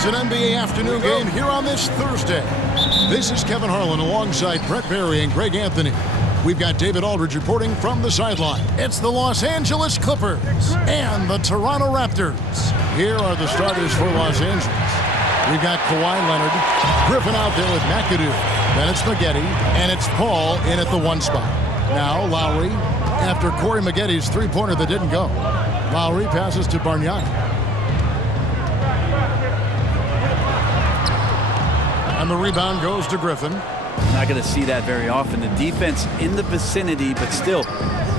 It's an NBA afternoon game here on this Thursday. This is Kevin Harlan alongside Brett Barry and Greg Anthony. We've got David Aldridge reporting from the sideline. It's the Los Angeles Clippers and the Toronto Raptors. Here are the starters for Los Angeles. We've got Kawhi Leonard, Griffin out there with McAdoo. Then it's Maggette, and it's Paul in at the 1 spot. Now Lowry, after Corey Maggetti's three-pointer that didn't go. Lowry passes to Bargnani. And the rebound goes to Griffin. Not going to see that very often. The defense in the vicinity, but still,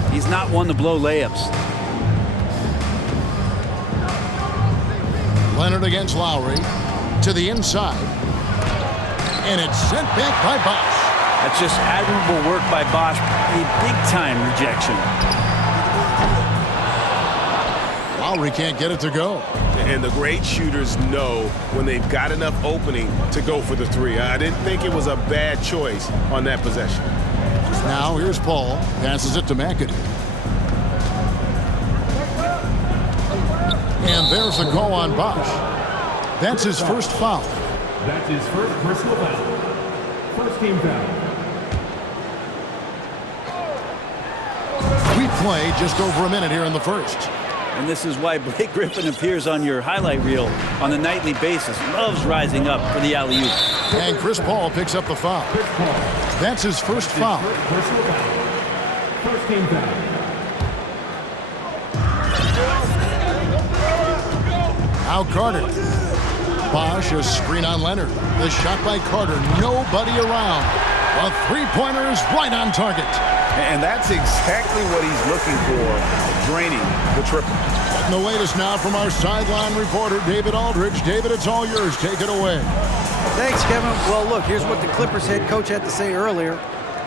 he's not one to blow layups. Leonard against Lowry to the inside. And it's sent back by Bosh. That's just admirable work by Bosh. A big-time rejection. Lowry can't get it to go. And the great shooters know when they've got enough opening to go for the three. I didn't think it was a bad choice on that possession. Now here's Paul. Passes it to McAdoo. And there's the call on Bosh. That's his first foul. That's his first personal foul. First team foul. We play just over a minute here in the first. And this is why Blake Griffin appears on your highlight reel on a nightly basis. Loves rising up for the alley-oop. And Chris Paul picks up the foul. That's his first foul. Personal foul. First team foul. Now Carter. Bosh, a screen on Leonard. The shot by Carter. Nobody around. A three-pointer is right on target. And that's exactly what he's looking for, draining the triple. And the latest now from our sideline reporter, David Aldridge. David, it's all yours. Take it away. Thanks, Kevin. Well, look, here's what the Clippers head coach had to say earlier.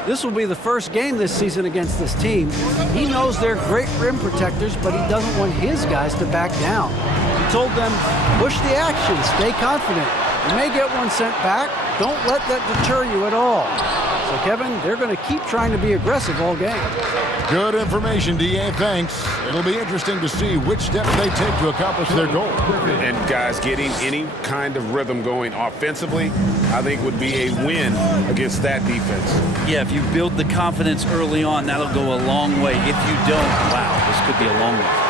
This will be the first game this season against this team. He knows they're great rim protectors, but he doesn't want his guys to back down. He told them, push the action, stay confident. You may get one sent back. Don't let that deter you at all. So, Kevin, they're going to keep trying to be aggressive all game. Good information, D.A. Thanks. It'll be interesting to see which steps they take to accomplish their goal. And guys, getting any kind of rhythm going offensively, I think would be a win against that defense. Yeah, if you build the confidence early on, that'll go a long way. If you don't, wow, this could be a long one.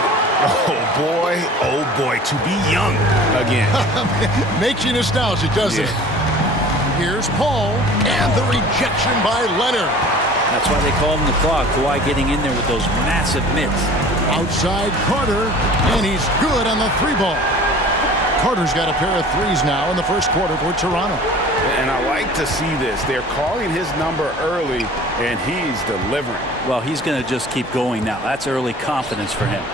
Oh boy, to be young again. Makes you nostalgic, doesn't it? Here's Paul, and the rejection by Leonard. That's why they call him the clock. Kawhi getting in there with those massive mitts. Outside Carter, and he's good on the three ball. Carter's got a pair of threes now in the first quarter for Toronto. And I like to see this. They're calling his number early, and he's delivering. Well, he's going to just keep going now. That's early confidence for him.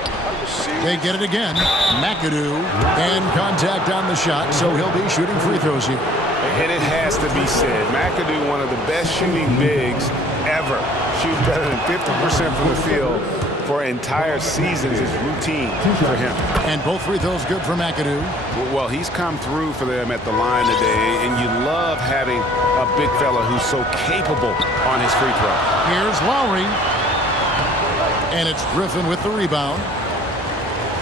They get it again. McAdoo, and contact on the shot, so he'll be shooting free throws here. And it has to be said, McAdoo, one of the best shooting bigs ever. Shoots better than 50% from the field for entire seasons is routine for him. And both free throws good for McAdoo. Well, he's come through for them at the line today, and you love having a big fella who's so capable on his free throw. Here's Lowry. And it's Griffin with the rebound.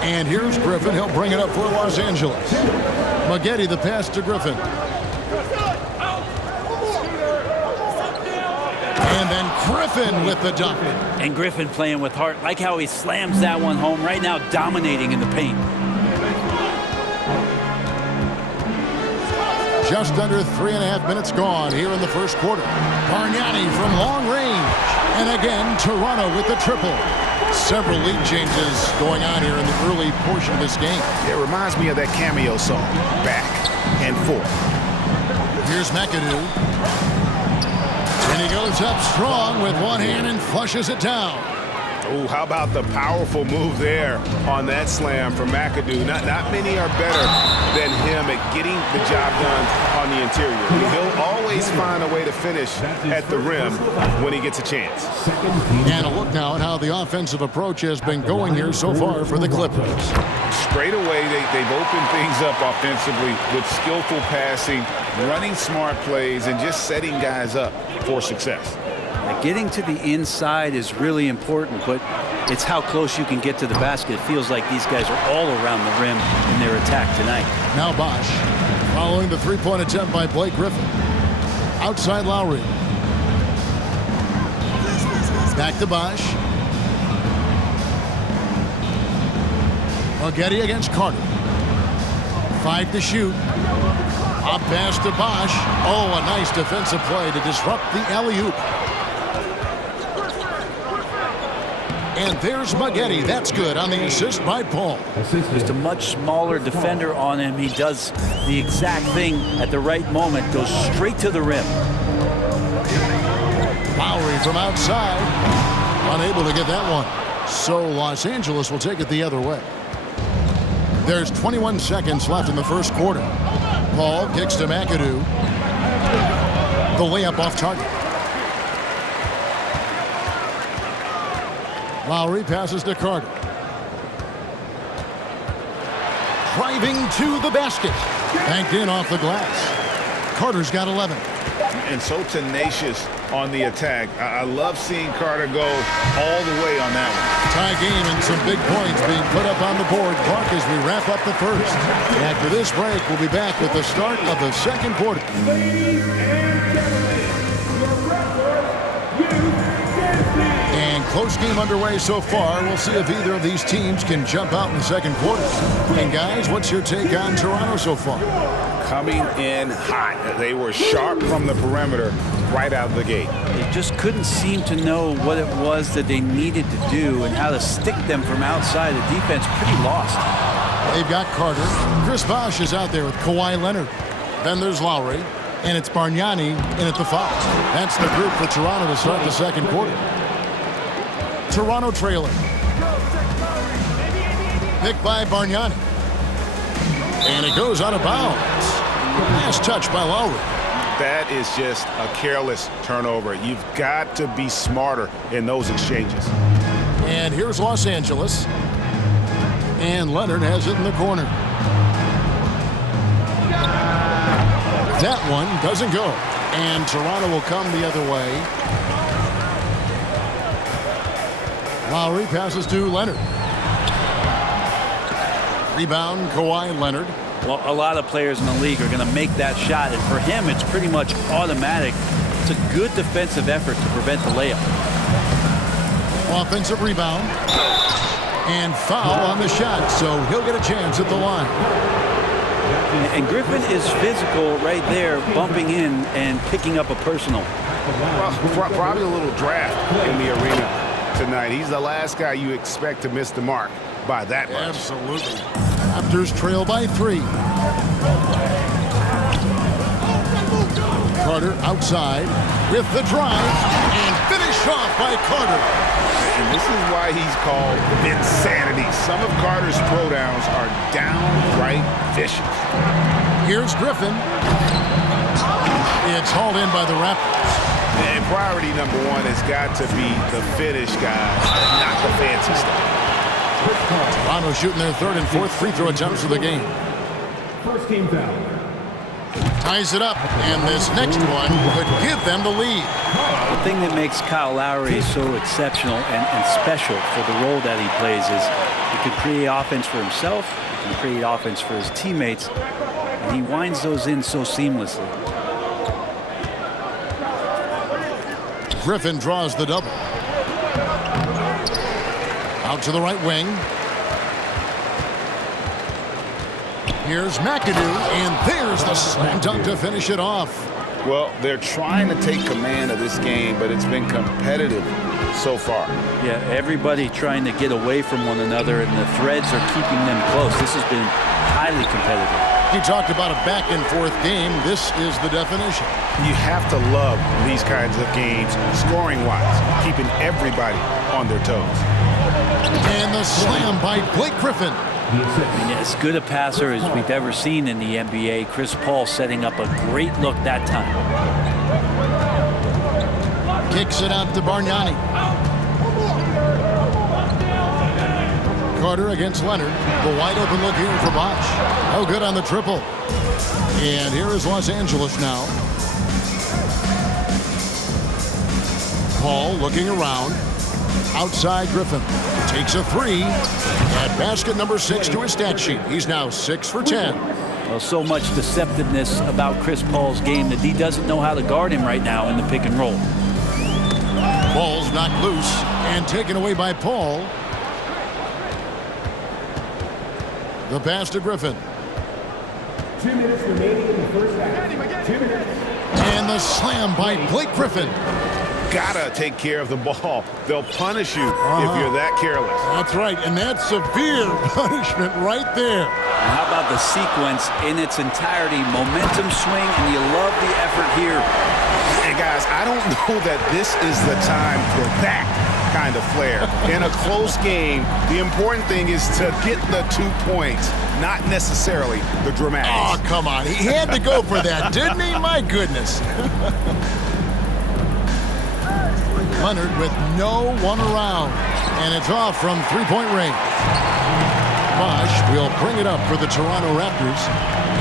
And here's Griffin. He'll bring it up for Los Angeles. Maggette, the pass to Griffin. And then Griffin with the dunk. And Griffin playing with heart. Like how he slams that one home right now, dominating in the paint. Just under 3.5 minutes gone here in the first quarter. Bargnani from long range. And again, Toronto with the triple. Several lead changes going on here in the early portion of this game. It reminds me of that cameo song, Back and Forth. Here's McAdoo. And he goes up strong with one hand and flushes it down. Oh, how about the powerful move there on that slam from McAdoo. Not many are better than him at getting the job done on the interior. He'll always find a way to finish at the rim when he gets a chance. And a look now at how the offensive approach has been going here so far for the Clippers. Straight away, they've opened things up offensively with skillful passing, running smart plays, and just setting guys up for success. Getting to the inside is really important, but it's how close you can get to the basket. It feels like these guys are all around the rim in their attack tonight. Now Bosch, following the three-point attempt by Blake Griffin. Outside Lowry. Back to Bosch. Getty against Carter. 5 to shoot. Up pass to Bosch. Oh, a nice defensive play to disrupt the alley-oop. And there's Getty. That's good on the assist by Paul. Just a much smaller defender on him. He does the exact thing at the right moment. Goes straight to the rim. Lowry from outside. Unable to get that one. So Los Angeles will take it the other way. There's 21 seconds left in the first quarter. Paul kicks to McAdoo. The layup off target. Lowry passes to Carter. Driving to the basket. Banked in off the glass. Carter's got 11. And so tenacious on the attack. I love seeing Carter go all the way on that one. Tie game and some big points being put up on the board. Clark, as we wrap up the first. After this break, we'll be back with the start of the second quarter. Ladies and gentlemen, your referee, And close game underway so far. We'll see if either of these teams can jump out in the second quarter. And guys, what's your take on Toronto so far? Coming in hot. They were sharp from the perimeter right out of the gate. They just couldn't seem to know what it was that they needed to do and how to stick them from outside. The defense pretty lost. They've got Carter. Chris Bosh is out there with Kawhi Leonard. Then there's Lowry. And it's Bargnani in at the foul. That's the group for Toronto to start the second quarter. Toronto trailer. Picked by Bargnani. And it goes out of bounds. Last touch by Lowry. That is just a careless turnover. You've got to be smarter in those exchanges. And here's Los Angeles. And Leonard has it in the corner. That one doesn't go. And Toronto will come the other way. Lowry passes to Leonard. Rebound, Kawhi Leonard. Well, a lot of players in the league are going to make that shot, and for him, it's pretty much automatic. It's a good defensive effort to prevent the layup. Offensive rebound. And foul on the shot, so he'll get a chance at the line. And Griffin is physical right there, bumping in and picking up a personal. Well, probably a little draft in the arena tonight. He's the last guy you expect to miss the mark by that much. Absolutely. Raptors trail by 3. Carter outside with the drive and finish off by Carter. And this is why he's called Vinsanity. Some of Carter's throwdowns are downright vicious. Here's Griffin. It's hauled in by the Raptors. And priority number one has got to be the finish, guys, not the fancy stuff. Toronto shooting their third and fourth free throw attempts of the game. first team foul. Ties it up, and this next one could give them the lead. The thing that makes Kyle Lowry so exceptional and special for the role that he plays is he can create offense for himself, he can create offense for his teammates, and he winds those in so seamlessly. Griffin draws the double. Out to the right wing. Here's McAdoo, and there's the slam dunk to finish it off. Well, they're trying to take command of this game, but it's been competitive so far. Yeah, everybody trying to get away from one another, and the threads are keeping them close. This has been highly competitive. You talked about a back-and-forth game. This is the definition. You have to love these kinds of games, scoring-wise, keeping everybody on their toes. And the slam by Blake Griffin. And as good a passer as we've ever seen in the NBA, Chris Paul setting up a great look that time. Kicks it out to Bargnani. Carter against Leonard. The wide open look here for Bosh. No good on the triple. And here is Los Angeles now. Paul looking around. Outside Griffin. Takes a three. At basket number 6 to his stat sheet. He's now 6 for 10. Well, so much deceptiveness about Chris Paul's game that he doesn't know how to guard him right now in the pick and roll. Ball's knocked loose and taken away by Paul. The pass to Griffin. 2 minutes remaining in the first half. 2 minutes. And the slam by Blake Griffin. Gotta take care of the ball. They'll punish you if you're that careless. That's right, and that's severe punishment right there. And how about the sequence in its entirety? Momentum swing, and you love the effort here. Hey, guys, I don't know that this is the time for that kind of flair. In a close game, the important thing is to get the 2 points, not necessarily the dramatics. Oh, come on. He had to go for that, didn't he? My goodness. Leonard with no one around, and it's off from three-point range. Bosch will bring it up for the Toronto Raptors.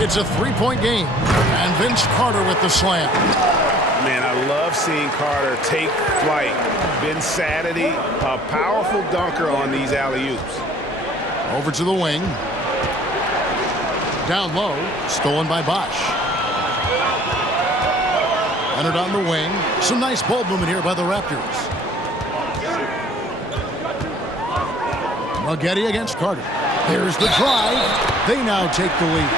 It's a three-point game, and Vince Carter with the slam. Man, I love seeing Carter take flight. Ben Saturday, a powerful dunker on these alley-oops. Over to the wing. Down low, stolen by Bosch. Leonard on the wing. Some nice ball movement here by the Raptors. Maggette against Carter. There's the drive. They now take the lead.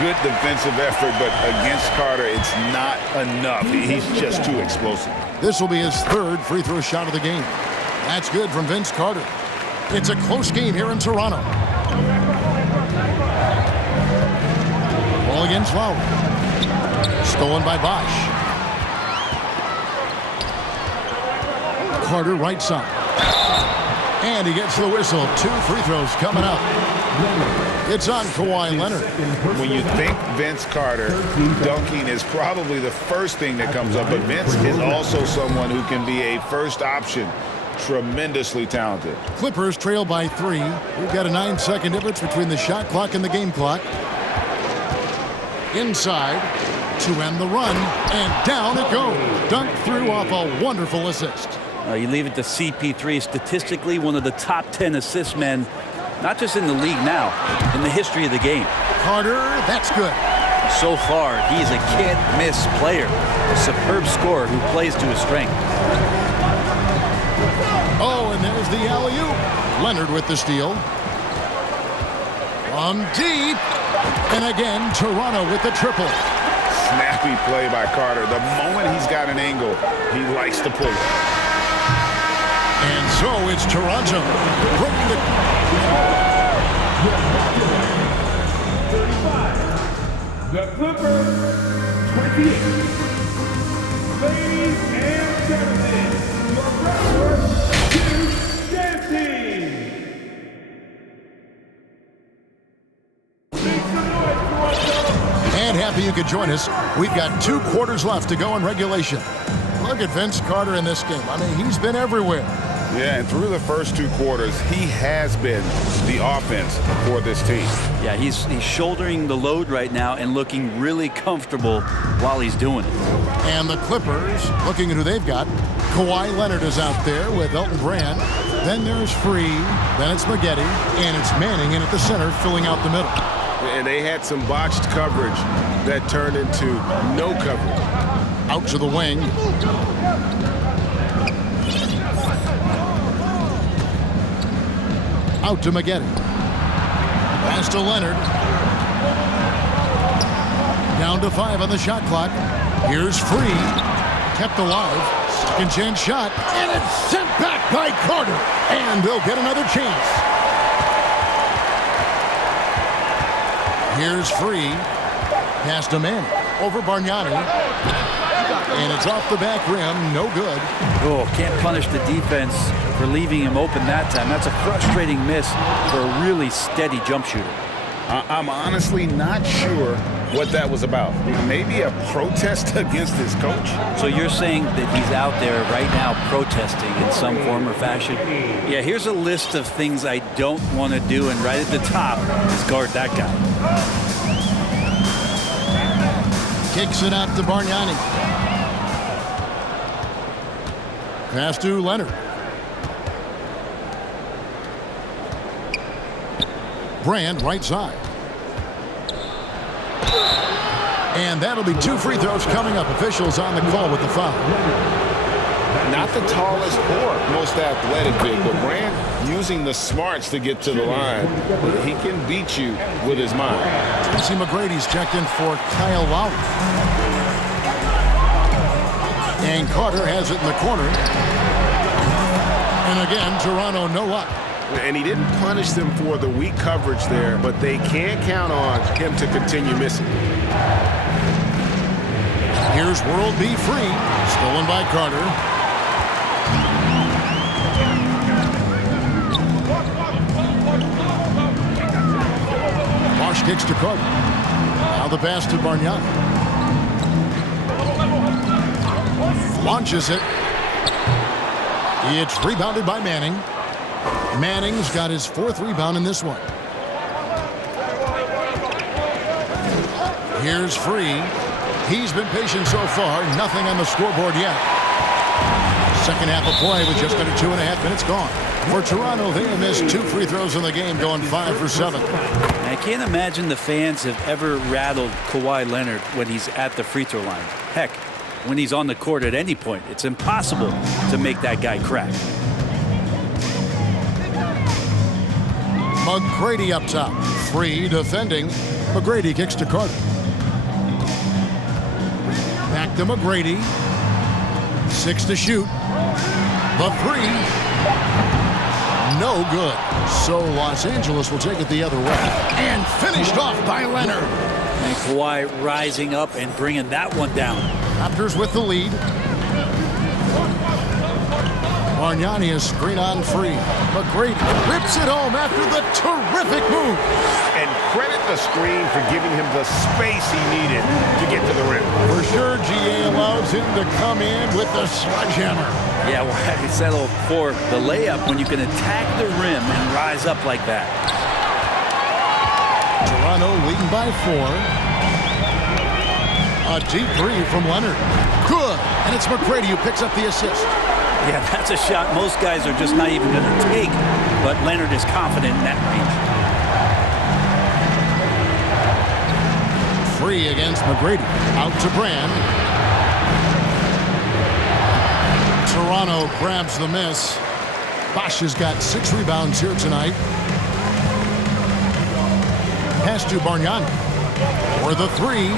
Good defensive effort, but against Carter, it's not enough. He's just too explosive. This will be his third free throw shot of the game. That's good from Vince Carter. It's a close game here in Toronto. Ball against Slava. Stolen by Bosch. Carter right side. And he gets the whistle. 2 free throws coming up. It's on Kawhi Leonard. When you think Vince Carter, dunking is probably the first thing that comes up, but Vince is also someone who can be a first option. Tremendously talented. Clippers trail by 3. We've got a 9-second difference between the shot clock and the game clock. Inside to end the run, and down it goes. Dunked through off a wonderful assist. You leave it to CP3, statistically one of the top 10 assist men, not just in the league now, in the history of the game. Carter, that's good. So far, he's a can't-miss player, a superb scorer who plays to his strength. Oh, and there's the alley-oop. Leonard with the steal. From deep. And again, Toronto with the triple. Snappy play by Carter. The moment he's got an angle, he likes to pull it. And so it's Toronto bringing the... 35. The Clippers, 28. Ladies and gentlemen, your record to dancing. Make some noise, Toronto. And happy you could join us. We've got 2 quarters left to go in regulation. Look at Vince Carter in this game. I mean, he's been everywhere. Yeah, and through the first 2 quarters, he has been the offense for this team. Yeah, he's shouldering the load right now and looking really comfortable while he's doing it. And the Clippers, looking at who they've got. Kawhi Leonard is out there with Elton Brand. Then there's Free. Then it's Maggette. And it's Manning in at the center, filling out the middle. And they had some botched coverage that turned into no coverage. Out to the wing. Out to Maggette. Pass to Leonard. Down to 5 on the shot clock. Here's Free. Kept alive. Second chance shot. And it's sent back by Carter. And they'll get another chance. Here's Free. Pass to Manning. Over Bargnani. And it's off the back rim. No good. Oh, can't punish the defense for leaving him open that time. That's a frustrating miss for a really steady jump shooter. I'm honestly not sure what that was about. Maybe a protest against his coach? So you're saying that he's out there right now protesting in some form or fashion? Yeah, here's a list of things I don't want to do, and right at the top is guard that guy. Kicks it out to Bargnani. Pass to Leonard. Brand right side. And that'll be 2 free throws coming up. Officials on the call with the foul. Not the tallest or most athletic big, but Brand using the smarts to get to the line. He can beat you with his mind. Tracy McGrady's checked in for Kyle Lowry. And Carter has it in the corner. And again, Toronto no luck. And he didn't punish them for the weak coverage there, but they can't count on him to continue missing. Here's World B free. Stolen by Carter. Bosch kicks to Carter. Now the pass to Bargnani. Launches it. It's rebounded by Manning. Manning's got his 4th rebound in this one. Here's Free. He's been patient so far. Nothing on the scoreboard yet. Second half of play with just under 2.5 minutes gone. For Toronto, they have missed 2 free throws in the game, going 5 for 7. I can't imagine the fans have ever rattled Kawhi Leonard when he's at the free throw line. Heck, when he's on the court at any point, it's impossible to make that guy crack. McGrady up top. Free defending. McGrady kicks to Carter. Back to McGrady. 6 to shoot. The 3. No good. So Los Angeles will take it the other way. And finished off by Leonard. And Kawhi rising up and bringing that one down. Raptors with the lead. Bargnani is screen on Free. McGrady rips it home after the terrific move. And credit the screen for giving him the space he needed to get to the rim. For sure, GA allows him to come in with the sledgehammer. Yeah, why settle for the layup when you can attack the rim and rise up like that? Toronto leading by 4. A deep 3 from Leonard. Good. And it's McGrady who picks up the assist. Yeah, that's a shot most guys are just not even going to take, but Leonard is confident in that range. Free against McGrady. Out to Brand. Toronto grabs the miss. Bosch has got 6 rebounds here tonight. Pass to Bargnani. For the 3.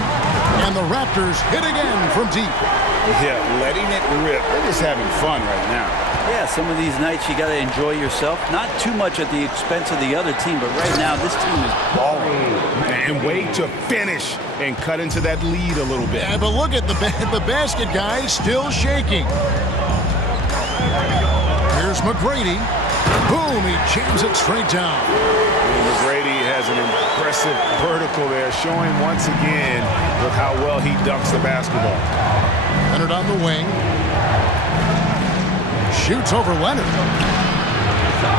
And the Raptors hit again from deep. Yeah, letting it rip. They're just having fun right now. Yeah, some of these nights you got to enjoy yourself. Not too much at the expense of the other team, but right now this team is balling. And wait to finish and cut into that lead a little bit. Yeah, but look at the basket guy still shaking. Here's McGrady. Boom, he jams it straight down. McGrady has an impressive vertical there, showing once again with how well he dunks the basketball. Leonard on the wing. Shoots over Leonard.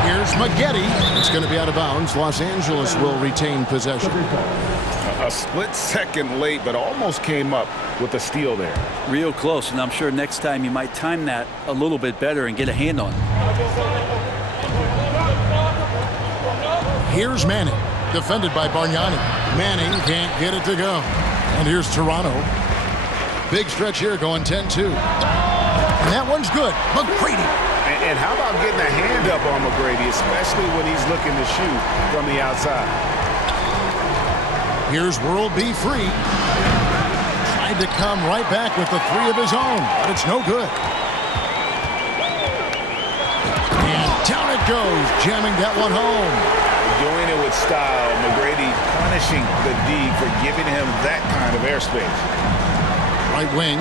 Here's McGetty. It's going to be out of bounds. Los Angeles will retain possession. A split second late, but almost came up with a steal there. Real close, and I'm sure next time you might time that a little bit better and get a hand on it. Here's Manning, defended by Bargnani. Manning can't get it to go. And here's Toronto. Big stretch here going 10-2. And that one's good. McGrady. And how about getting a hand up on McGrady, especially when he's looking to shoot from the outside. Here's World B free. Tried to come right back with the 3 of his own, but it's no good. And down it goes, jamming that one home. Doing it with style. McGrady punishing the D for giving him that kind of airspace. Right wing.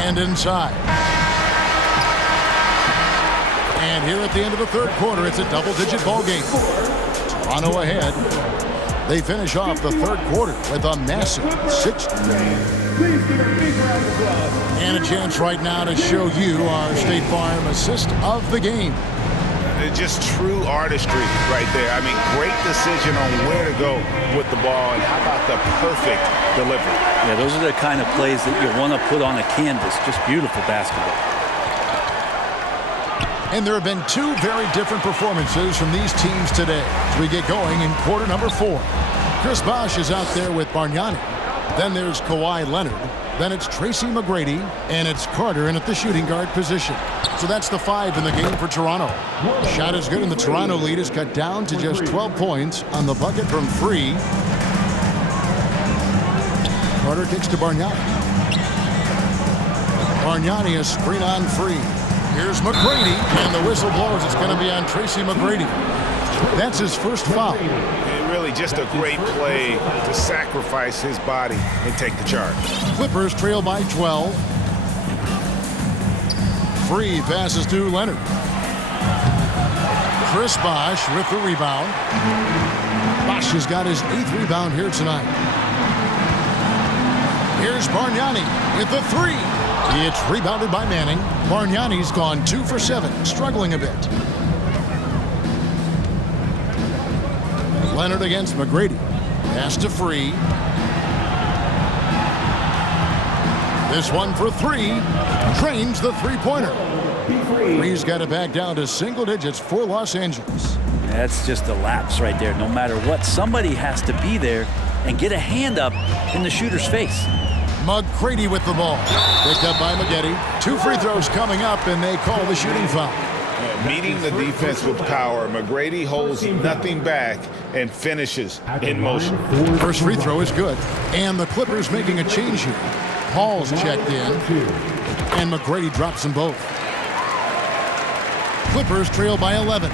And inside. And here at the end of the 3rd quarter, it's a double-digit ball game. Toronto ahead. They finish off the 3rd quarter with a massive 6. And a chance right now to show you our State Farm assist of the game. Just true artistry right there. I mean, great decision on where to go with the ball, and how about the perfect delivery? Yeah, those are the kind of plays that you want to put on a canvas. Just beautiful basketball. And there have been two very different performances from these teams today as we get going in quarter number 4. Chris Bosh is out there with Bargnani. Then there's Kawhi Leonard. Then it's Tracy McGrady, and it's Carter in at the shooting guard position. So that's the 5 in the game for Toronto. Shot is good, and the Toronto lead is cut down to just 12 points on the bucket from free. Carter kicks to Bargnani. Bargnani is screen on free. Here's McGrady, and the whistle blows. It's going to be on Tracy McGrady. That's his first foul. Really just a great play to sacrifice his body and take the charge. Clippers trail by 12. Free passes to Leonard. Chris Bosh with the rebound. Bosh has got his 8th rebound here tonight. Here's Bargnani with the 3. It's rebounded by Manning. Bargnani's gone 2 for 7, struggling a bit. Leonard against McGrady. Pass to Free. This one for 3. Drains the three-pointer. Free's got it back down to single digits for Los Angeles. That's just a lapse right there. No matter what, somebody has to be there and get a hand up in the shooter's face. McGrady with the ball. Picked up by Maggette. 2 free throws coming up, and they call the shooting foul. Meeting the defense with power, McGrady holds nothing back and finishes in motion. First free throw is good, and the Clippers making a change here. Paul's checked in, and McGrady drops them both. Clippers trail by 11.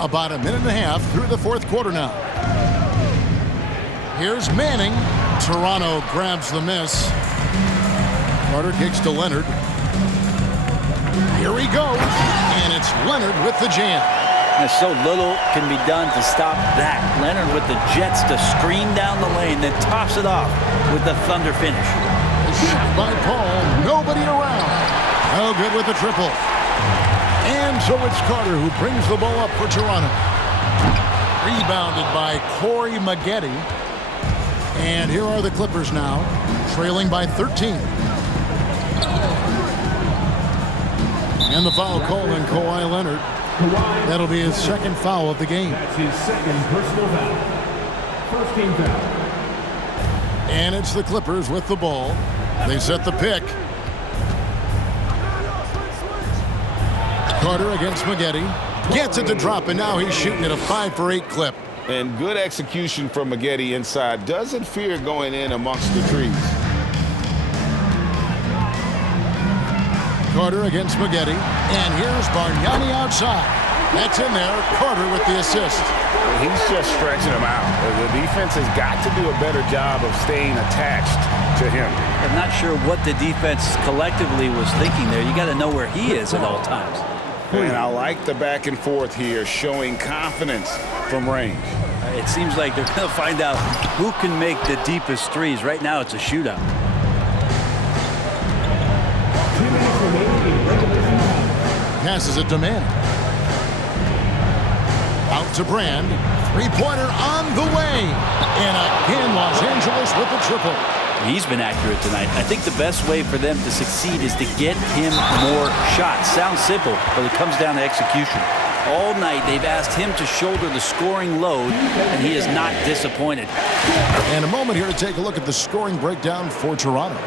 About a minute and a half through the 4th quarter now. Here's Manning. Toronto grabs the miss. Carter kicks to Leonard. Here he goes, and it's Leonard with the jam. There's so little can be done to stop that. Leonard with the jets to screen down the lane, then tops it off with the thunder finish. A shot by Paul, nobody around. No good with the triple. And so it's Carter who brings the ball up for Toronto. Rebounded by Corey Maggette. And here are the Clippers now, trailing by 13. And the foul called on Kawhi Leonard. That'll be his 2nd foul of the game. That's his 2nd personal foul. First team foul. And it's the Clippers with the ball. They set the pick. Carter against Maggette. Gets it to drop, and now he's shooting at a 5 for 8 clip. And good execution from Maggette inside. Doesn't fear going in amongst the trees. Carter against Maggette. And here's Bargnani outside. That's in there. Carter with the assist. He's just stretching him out. The defense has got to do a better job of staying attached to him. I'm not sure what the defense collectively was thinking there. You got to know where he is at all times. And I like the back and forth here, showing confidence from range. It seems like they're going to find out who can make the deepest threes. Right now, it's a shootout. 2 minutes remaining in regulation time. Passes it to Manning. Out to Brand. Three-pointer on the way. And again, Los Angeles with the triple. He's been accurate tonight. I think the best way for them to succeed is to get him more shots. Sounds simple, but it comes down to execution. All night, they've asked him to shoulder the scoring load, and he is not disappointed. And a moment here to take a look at the scoring breakdown for Toronto.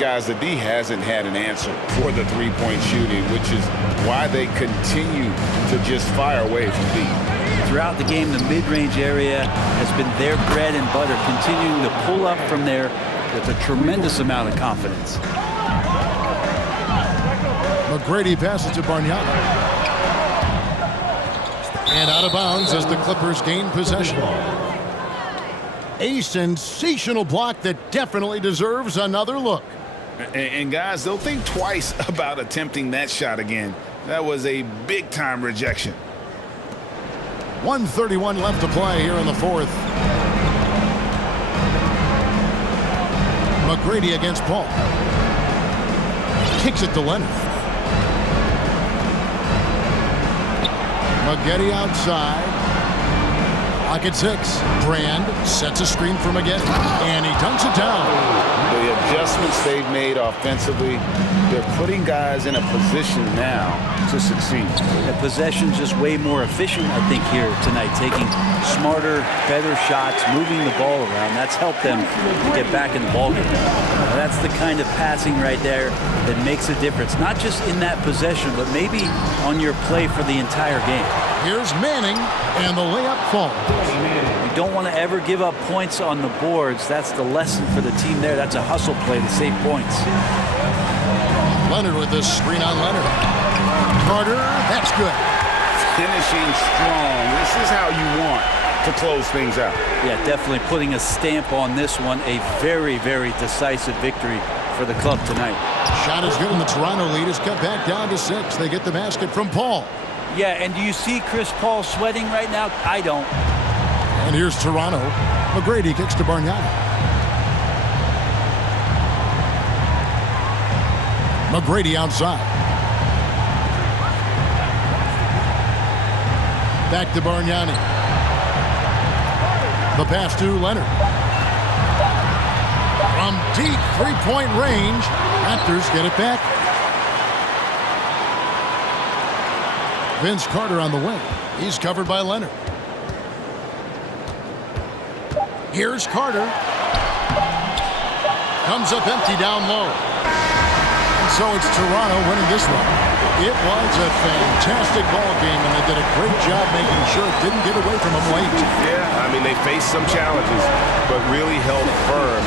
Guys, the D hasn't had an answer for the three-point shooting, which is why they continue to just fire away from deep. Throughout the game, the mid-range area has been their bread and butter, continuing to pull up from there with a tremendous amount of confidence. McGrady passes to Bargnani. And out of bounds as the Clippers gain possession. A sensational block that definitely deserves another look. And guys, they'll think twice about attempting that shot again. That was a big-time rejection. 1:31 left to play here in the 4th. McGrady against Paul. Kicks it to Leonard. Maggette outside. Pocket 6. Brand sets a screen for Maggette, and he dunks it down. The adjustments they've made offensively, they're putting guys in a position now to succeed. The possession's just way more efficient, I think, here tonight, taking smarter, better shots, moving the ball around. That's helped them to get back in the ballgame. That's the kind of passing right there that makes a difference, not just in that possession, but maybe on your play for the entire game. Here's Manning, and the layup falls. You don't want to ever give up points on the boards. That's the lesson for the team there. That's a hustle play to save points. Leonard with this screen on Leonard. Carter, that's good. Finishing strong. This is how you want to close things out. Yeah, definitely putting a stamp on this one. A very, very decisive victory for the club tonight. Shot is good, and the Toronto lead is cut back down to 6. They get the basket from Paul. Yeah, and do you see Chris Paul sweating right now? I don't. And here's Toronto. McGrady kicks to Bargnani. McGrady outside. Back to Bargnani. The pass to Leonard. From deep three-point range, Raptors get it back. Vince Carter on the wing. He's covered by Leonard. Here's Carter. Comes up empty down low. And so it's Toronto winning this one. It was a fantastic ball game, and they did a great job making sure it didn't get away from them late. Yeah, I mean, they faced some challenges, but really held firm.